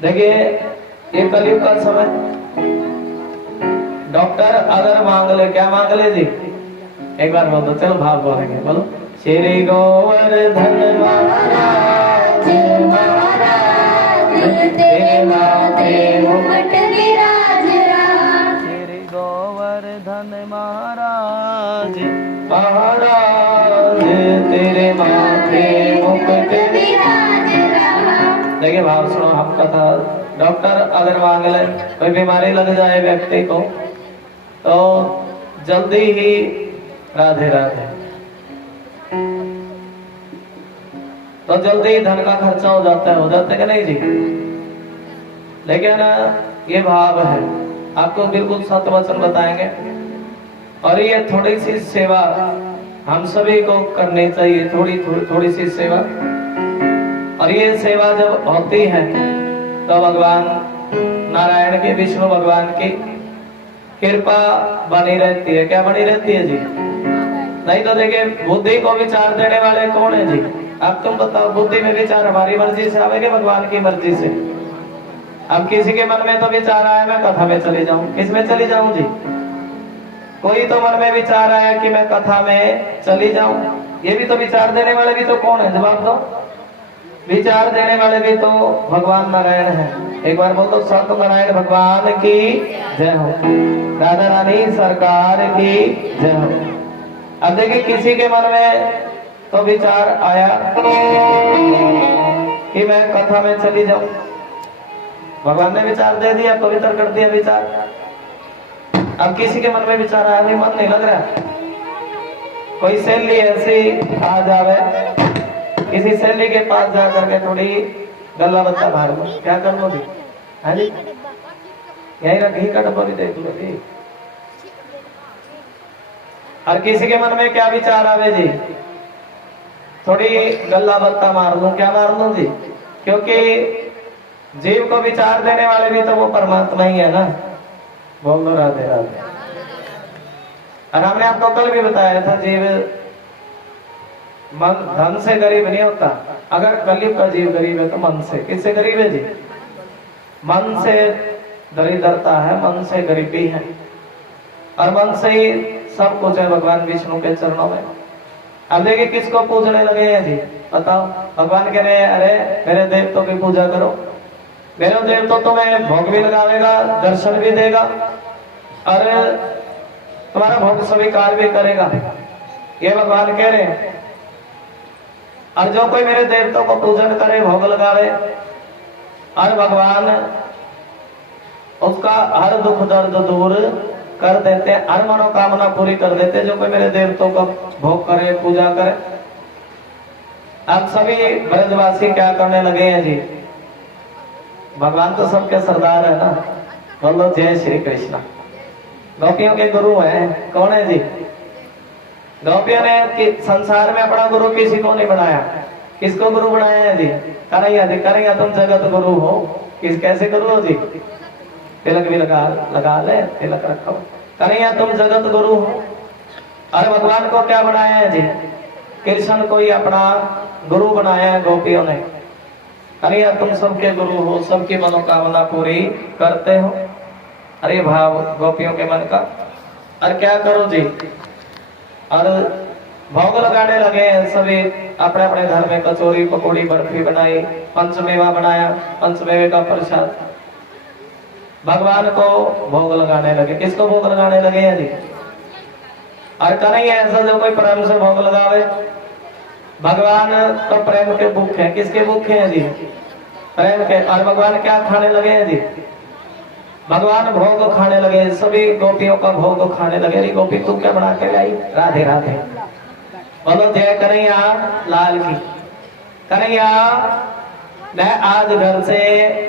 देखिए ये कलयुग का समय, डॉक्टर अगर मांग ले, क्या मांग ले जी? एक बार बोल दो, चलो भाव बोलेंगे, बोलो। श्री गोवर्धन महाराज तेरे माथे मुकुट विराज रहा। श्री गोवर्धन महाराज तेरे माथे मुकुट विराज रहा। देखिए भाव सुनो, हम कथा डॉक्टर अगर मांग ले, कोई बीमारी लग जाए व्यक्ति को, तो जल्दी ही राधे राधे, तो जल्दी ही धन का खर्चा हो जाता है कि नहीं जी? लेकिन ये भाव है, आपको बिल्कुल सत्य वचन बताएंगे। और ये थोड़ी सी सेवा हम सभी को करनी चाहिए, थोड़ी सी सेवा। और ये सेवा जब होती है तो भगवान नारायण की, विष्णु भगवान की कृपा बनी रहती है। क्या बनी रहती है जी? नहीं तो देखिए, बुद्धि को विचार देने वाले कौन है जी? अब तुम बताओ, बुद्धि में विचार हमारी मर्जी से आवेगा, भगवान की मर्जी से? अब किसी के मन में तो विचार आया मैं कथा में चली जाऊं, किस में चली जाऊं जी? कोई तो मन में विचार आया कि मैं कथा में चली जाऊं, ये भी तो विचार देने वाले भी तो कौन है? जवाब दो। विचार देने वाले भी तो भगवान नारायण है। एक बार बोल दो, सत्य नारायण भगवान की जय हो, राधा रानी सरकार की जय हो। अब देखिए, किसी के मन में तो विचार आया कि मैं कथा में चली जाऊं, भगवान ने विचार दे दिया, पवित्र कर दिया विचार। अब किसी के मन में विचार आया, नहीं मन नहीं लग रहा, कोई सहेली ऐसी आ जावे, किसी सहेली के पास जा करके थोड़ी गल्ला बत्ता मार लो, क्या कर लो? हाँ जी, यही रख, घी का डब्बा भी देख लो जी। और किसी के मन में क्या विचार आवे जी? थोड़ी गल्ला बत्ता मार लूं, क्या मार लूं जी? क्योंकि जीव को विचार देने वाले भी तो वो परमात्मा ही है ना। बोल दो राधे राधे। और हमने आपको कल भी बताया था, जीव मन धन से गरीब नहीं होता। अगर कलयुग का जीव गरीब है तो मन से, किससे गरीब है जी? मन से दरिद्रता है, मन से गरीबी है, और मन से ही सब कुछ है भगवान विष्णु के चरणों में। अब देखिए, किसको पूजने लगे हैं जी? बताओ। भगवान कह रहे हैं, अरे मेरे देवताओं की पूजा करो, मेरे देव तो तुम्हें भोग भी लगावेगा, दर्शन भी देगा, और तुम्हारा भोग स्वीकार भी करेगा, ये भगवान कह रहे हैं। और जो कोई मेरे देवताओं को पूजन करे, भोग लगावे, और भगवान उसका हर दुख दर्द दूर कर देते हैं, हर मनोकामना पूरी कर देते हैं, जो कोई मेरे देवताओं का भोग करे, पूजा करे। अब सभी ब्रजवासी क्या करने लगे हैं जी? भगवान तो सबके सरदार है ना, बोलो जय श्री कृष्ण। गोपियों के गुरु हैं, कौन है जी? गोपियों ने संसार में अपना गुरु किसी को नहीं बनाया। किसको गुरु बनाया है जी? कन्हैया जी। कन्हैया तुम जगत गुरु हो। किस कैसे गुरु हो जी? तिलक भी लगा ले, तिलक रखो। कन्हैया तुम जगत गुरु हो। और भगवान को क्या बनाया है जी? कृष्ण को ही अपना गुरु बनाया है गोपियों ने। कन्हैया तुम सबके गुरु हो, सबकी मनोकामना पूरी करते हो। अरे भाव गोपियों के मन का। और क्या करो जी? और भोग लगाने लगे हैं सभी, अपने अपने घर में कचौरी, पकौड़ी, बर्फी बनाई, पंचमेवा बनाया, पंचमेवे का प्रसाद भगवान को भोग लगाने लगे। किसको भोग लगाने लगे हैं जी? और कन्हैया ऐसा जो कोई प्रेम से भोग लगावे, भगवान तो प्रेम के भूखे हैं। किसके भूखे हैं जी? प्रेम के। और भगवान क्या खाने लगे हैं जी? भगवान भोग खाने लगे, सभी गोपियों का भोग खाने लगे। अरे गोपी तू क्या बना के लाई? राधे राधे। बोलो जय कन्हैया लाल की। कन्हैया मैं आज घर से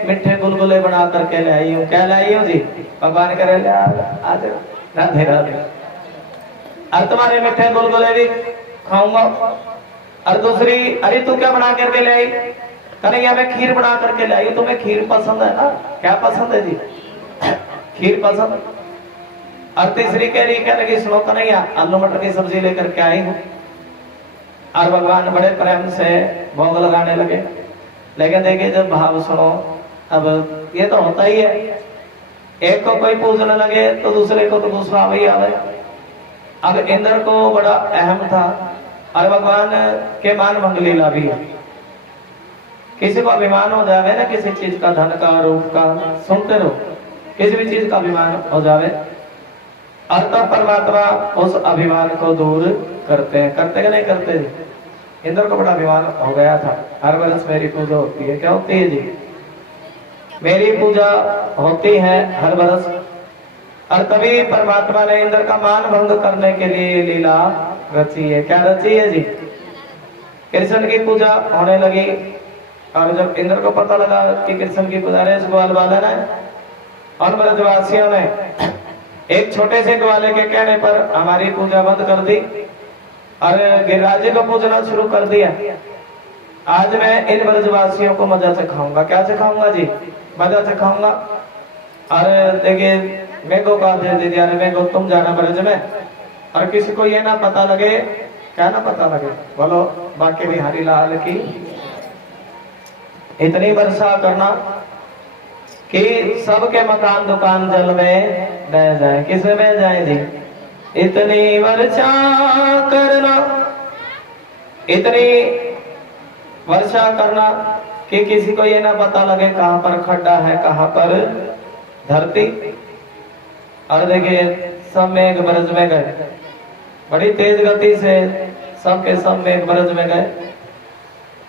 मिठे गुलगुले बना करके ले आई हूँ। क्या लाई हूँ जी? भगवान कह रहे आज राधे राधे। और तुम्हारे मिठे गुलगुले भी खाऊंगा। और दूसरी, अरे तू क्या बना करके ले आई? कन्हैया मैं खीर बना करके ले आई हूँ। तुम्हें खीर पसंद है ना? क्या पसंद है जी? खीर पसंद। और तीसरी कह रही सुनो कन्हैया आलू मटर की सब्जी लेकर के आई हूँ। और भगवान बड़े प्रेम से भोग लगाने लगे। लेकिन देखिए जब भाव सुनो, अब ये तो होता ही है, एक को कोई पूजने लगे तो दूसरे को तो गुस्सा ही आवे। अब इंद्र को बड़ा अहम था और भगवान के मान भंग लीला भी है। किसी को अभिमान हो जावे ना किसी चीज का, धन का, रूप का, सुनते रहो, किसी भी चीज का अभिमान हो जावे और तब परमात्मा उस अभिमान को दूर करते हैं। करते कि नहीं करते जी? इंद्र को बड़ा अभिमान हो गया था, हर वर्ष मेरी पूजा होती है। क्या होती है जी? मेरी पूजा होती है हर वर्ष। और तभी परमात्मा ने इंद्र का मान भंग करने के लिए लीला रची है। क्या रची है जी? कृष्ण की पूजा होने लगी और जब इंद्र को पता लगा कि कृष्ण की पूजा रहे ग्वाल बालन है, और ब्रजवासियों ने एक छोटे से ग्वाले के कहने पर हमारी पूजा बंद कर दी और गिरिराज जी को पूजना शुरू कर दिया। आज मैं इन ब्रजवासियों को मजा सिखाऊंगा। क्या सिखाऊंगा जी? मजा सिखाऊंगा। और देखिए मेरे को कहा दे दीजिए, अरे मेरे को तुम जाना ब्रज में और किसी को ये ना पता लगे, क्या ना पता लगे, बोलो बाकी बिहारी लाल की इतनी वर्षा करना कि सबके मकान दुकान जल में बह जाए। किसमें बह जाए जी? इतनी वर्षा करना, इतनी वर्षा करना कि किसी को ये ना पता लगे कहां पर खड्डा है, कहां पर धरती। और देखिए सब मेघ ब्रज में गए, बड़ी तेज गति से सबके सब मेघ ब्रज में गए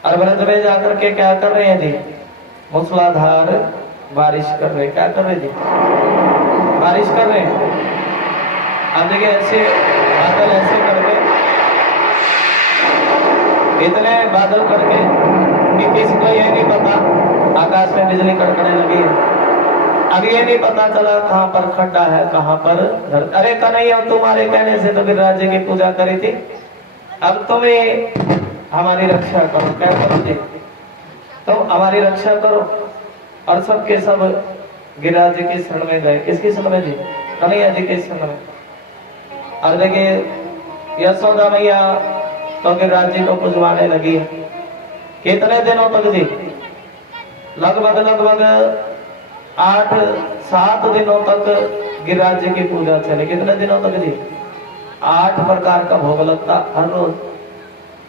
और ब्रज में जाकर के क्या कर रहे हैं जी? मूसलाधार बारिश कर रहे। क्या कर रहे जी? बारिश कर रहे हैं। अब देखिए ऐसे बादल ऐसे करके, इतने बादल करके कि किसी को ये नहीं पता आकाश में बिजली कड़कने लगी है। अब ये नहीं पता चला कहां पर खड्डा है, कहां पर अरे कन्हैया तुम्हारे कहने से तो गिरिराज जी की पूजा करी थी, अब तुम्हें हमारी रक्षा करो। क्या करो जी? तुम हमारी रक्षा करो। और सबके सब गिरिराज जी की शरण में गए। किसकी शरण में जी? कन्हैया जी की शरण में। और देखिए यशोदा मैया तो गिरिराज जी को पुजवाने लगी। कितने दिनों तक जी? लगभग 8-7 दिनों तक गिरिराज जी की पूजा चली। कितने दिनों तक जी? 8 प्रकार का भोग लगता हर रोज।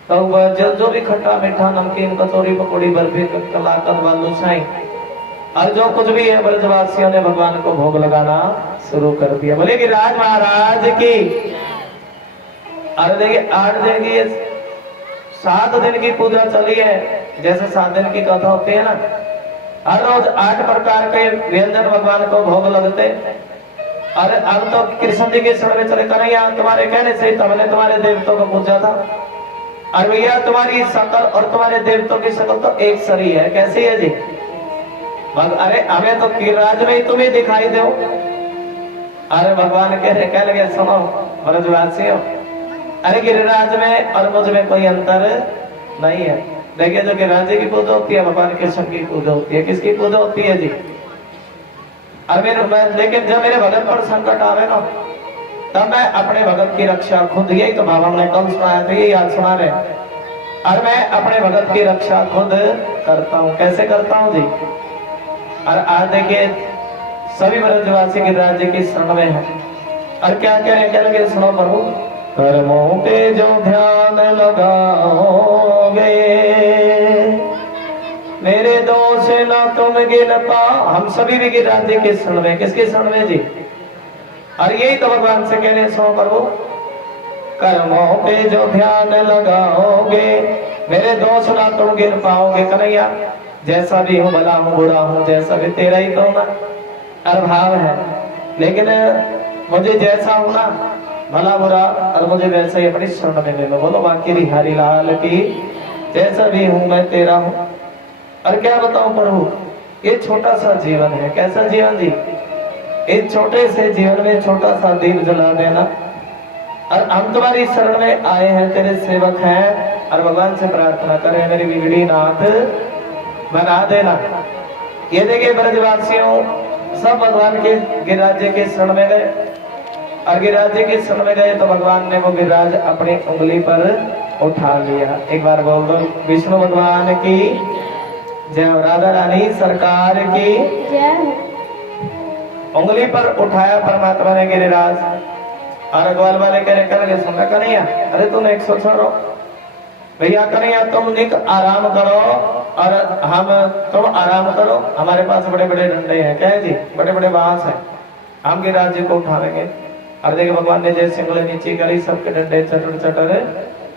तो जो भी खट्टा मीठा नमकीन कचौरी पकौड़ी बर्फी कलाकंद बालूशाही और जो कुछ भी है ब्रजवासियों ने भगवान को भोग लगाना शुरू कर दिया। बोले गिरिराज महाराज की। अरे देखिए 8 दिन की 7 दिन की पूजा चली है। जैसे 7 दिन की कथा होती है ना, हर रोज 8 प्रकार के व्यंजन भगवान को भोग लगते। अरे अब तो कृष्ण जी के शरण में चले। कन्हैया तुम्हारे कहने से तो हमने तुम्हारे देवताओं को पूजा था। और भैया तुम्हारी शकल और तुम्हारे देवताओं की शकल तो एक सरी है। कैसी है जी? अरे हमें तो गिरिराज में ही तुम्हें दिखाई दो। अरे भगवान कह लगे सुनो ब्रजवासियों, अरे गिरिराज में और मुझ में कोई अंतर नहीं है। देखिए जो गिरिराज जी की पूजा होती है, भगवान कृष्ण की पूजा होती है। किसकी पूजा होती है जी? और लेकिन जब मेरे भगत पर संकट आवे ना, तब मैं अपने भगत की रक्षा खुद, यही तो भाव हमने कल सुनाया था, यही आज सुना रहे। और मैं अपने भगत की रक्षा खुद करता हूँ। कैसे करता हूँ जी? और आज देखिए सभी ब्रजवासी गिरिराज जी की शरण में है। और क्या कह रहे? क्या लगे सुनो प्रभु। कर्मों पे जो ध्यान लगाओगे मेरे दोष ना तुम गिन पाओ। हम सभी भी गिरिराज जी के शरण में। किसके शरण में जी? और यही तो भगवान से कह रहे सुनो प्रभु, कर्मों पे जो ध्यान लगाओगे मेरे दोष ना तुम गिन पाओगे। कन्हैया जैसा भी हूँ, भला हूँ बुरा हूँ, जैसा भी तेरा ही तो ना भाव है। लेकिन मुझे जैसा हूँ ना, भला बुरा, और मुझे वैसा ही अपनी शरण में ले लो। बोलो बाकी बिहारी लाल की। जैसा भी हूँ मैं तेरा हूँ। और क्या बताऊं प्रभु, ये छोटा सा जीवन है। कैसा जीवन जी? इस छोटे से जीवन में छोटा सा दीप जला देना। और हम तुम्हारी शरण में आए हैं, तेरे सेवक हैं, और भगवान से प्रार्थना करें मेरी बिगड़ी नाथ बना देना। ये देखिए ब्रजवासियों सब भगवान के गिरिराज के शरण में गए। और गिरिराज के शरण में गए तो भगवान ने वो गिरिराज अपनी उंगली पर उठा लिया। एक बार बोल दो विष्णु भगवान की जय राधा रानी सरकार की जय। उंगली पर उठाया परमात्मा ने गिरिराज और ग्वाल वाले कह रहे करके सुना कन्हैया, अरे तुम 100 छोड़ो भैया, कन्हैया तुम निक आराम करो और तुम आराम करो, हमारे पास बड़े बड़े डंडे हैं, क्या है जी, बड़े बड़े बांस हैं, हम गिरिराज जी को उठावेंगे। और देखिए भगवान ने जैसे उंगली नीचे करी, सबके डंडे चटर चटर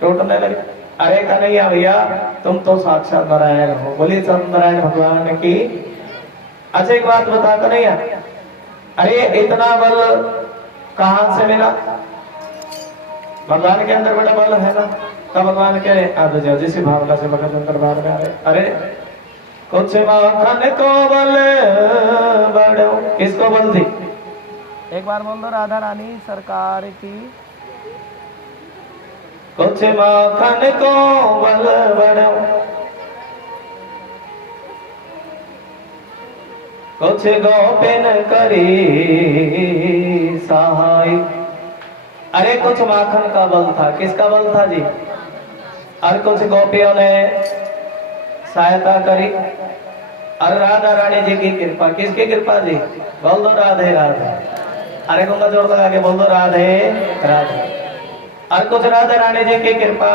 टूटने लगे। अरे कन्हैया भैया तुम तो साक्षात नारायण हो, बोलिए नारायण भगवान की। अच्छा एक बात बता कन्हैया, अरे इतना बल कहां से मिला? भगवान के अंदर बड़ा बल है ना। तब भगवान कह रहे आ जाओ, जिस भावना से भगत दरबार में आ रहे। अरे कुछ माखन को बल बड़ो, किसको बल थी? एक बार बोल दो, राधा रानी सरकार की। कुछ माखन को बल बड़ो, कुछ गोपिन करी सहाय। अरे कुछ माखन का बल था, किसका बल था जी? और कुछ गोपियों ने सहायता करी। और राधा रानी जी की कृपा, किसकी कृपा जी? बोल दो राधे राधे। अरे गंगा जोर लगा के बोल दो राधे राधे। और कुछ राधा रानी जी की कृपा,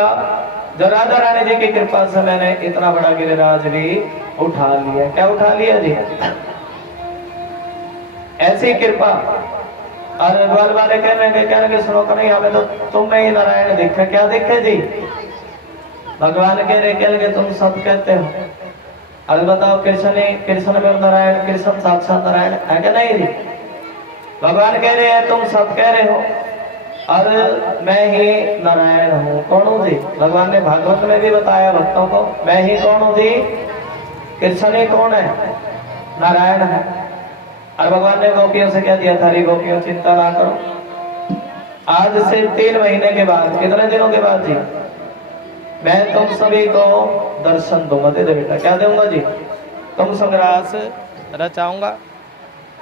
जो राधा रानी जी की कृपा से मैंने इतना बड़ा गिरिराज भी उठा लिया। क्या उठा लिया जी? ऐसी कृपा। और बाल वाले कहने सुनो कन्हैया, हमें तो तुम में ही नारायण दिखे। क्या दिखे जी? भगवान कह रहे तुम सब कहते हो, अरे बताओ कृष्ण में नारायण, कृष्ण साक्षात नारायण है क्या नहीं जी? भगवान कह रहे हैं तुम सब कह रहे हो और मैं ही नारायण हूँ। कौन हूँ जी? भगवान ने भागवत में भी बताया भक्तों को, मैं ही कौन हूँ जी? कृष्ण ही कौन है? नारायण है। और भगवान ने गोपियों से क्या दिया था? रे गोपियों चिंता ना करो, आज से 3 महीने के बाद, कितने दिनों के बाद जी, मैं तुम सभी को दर्शन दूंगा। दे दे बेटा, क्या दूंगा जी? तुम संग्रास रचाऊंगा।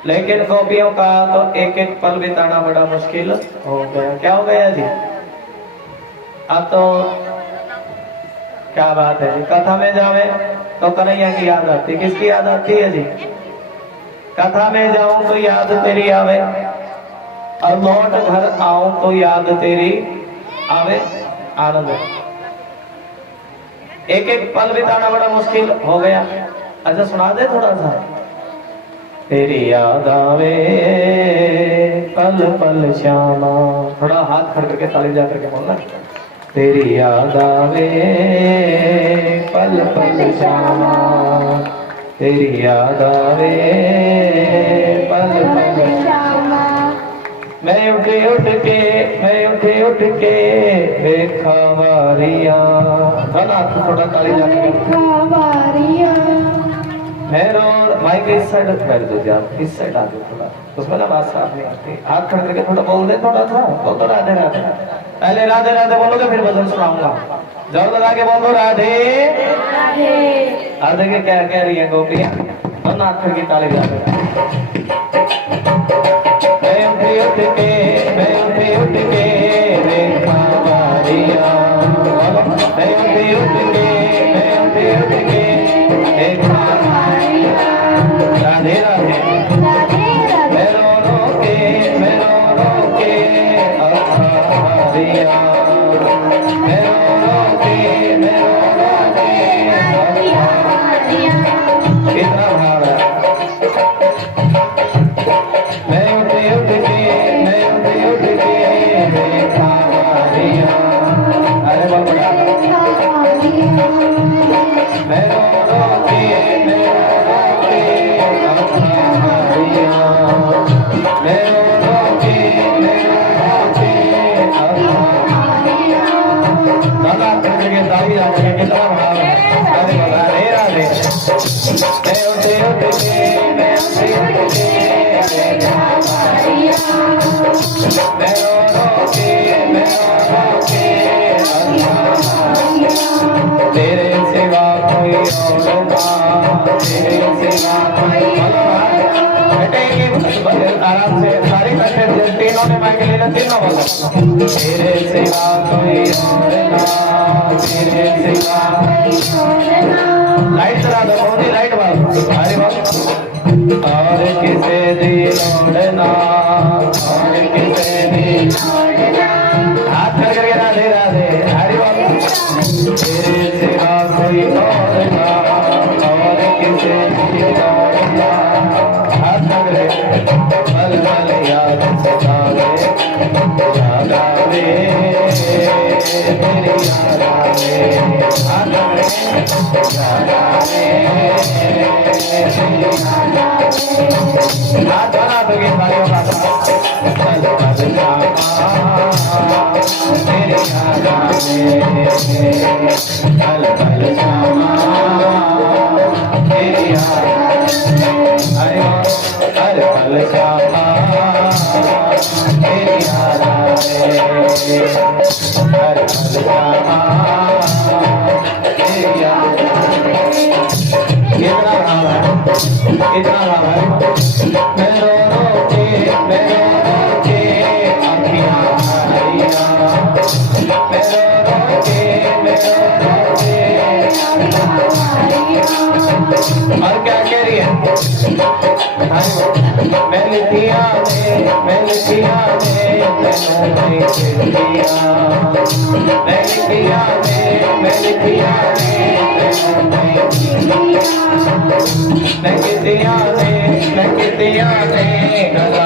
लेकिन गोपियों का तो एक एक पल बिताना बड़ा मुश्किल हो गया। क्या हो गया जी? अब तो क्या बात है, कथा में जावे तो कन्हैया की याद आती। किसकी याद आती है जी? कथा में जाऊं तो याद तेरी आवे, और लौट घर आऊं तो याद तेरी आवे। आनंद है, एक एक पल बिताना बड़ा मुश्किल हो गया। अच्छा सुना दे थोड़ा सा। तेरी याद आवे पल पल श्यामा, थोड़ा हाथ खड़ करके ताली जा करके बोलना। तेरी याद आवे पल पल श्यामा, तेरी याद आवे पल पल श्यामा। मैं उठे उठ के देखा वारिया, थोड़ा ताली जाके माइक इस साइड बैठ दो आप, इस साइड आ जाओ थोड़ा, उसमें ना बात साफ नहीं आती। हाथ खड़ करके थोड़ा बोल दे, थोड़ा सा बोल दो राधे राधे। पहले राधे राधे बोलोगे फिर भजन सुनाऊंगा। जोर लगा के बोल दो राधे राधे। और देखिए क्या कह रही है गोपियां, और नाथ की ताली जा रही है। मैं उठ के देखा वारिया, मैं उठ के देखा वारिया। राधे राधे मैं रो के वारिया, मैं रो के कितना भाव है। मैं उठ के देखा वारिया। अरे बहुत बड़ा। मैं रो के तेरे सिवा कोई और, तेरे सिवा कोई आराम से सारे इकट्ठे, तीनों ने माइक ले लो, तीनों बोलो। तेरे सिवा कोई और ना, तेरे सिवा कोई और ना। लाइट चला दो मोदी लाइट बाबू हरि बोल और किसे दी लोड़ना और किसे दी हाथ करके राधे राधे हरि बोल तेरे सिवा कोई और ना और किसे दी लोड़ना हाथ करके पल पल याद सतावे याद आवे मेरी याद आवे हाथ करके याद आवे हाथ बना दोगे तालियों का पल पल श्यामा तेरी याद आवे पल पल श्यामा तेरी याद आवे हर पल श्यामा तेरी याद आवे हर पल श्यामा तेरी याद कितना भाव है मैं रो रो के आँखियाँ भरिया मैं रो रो के और क्या कह रही है मैं लिखिया मैं लिखिया मैं कितिया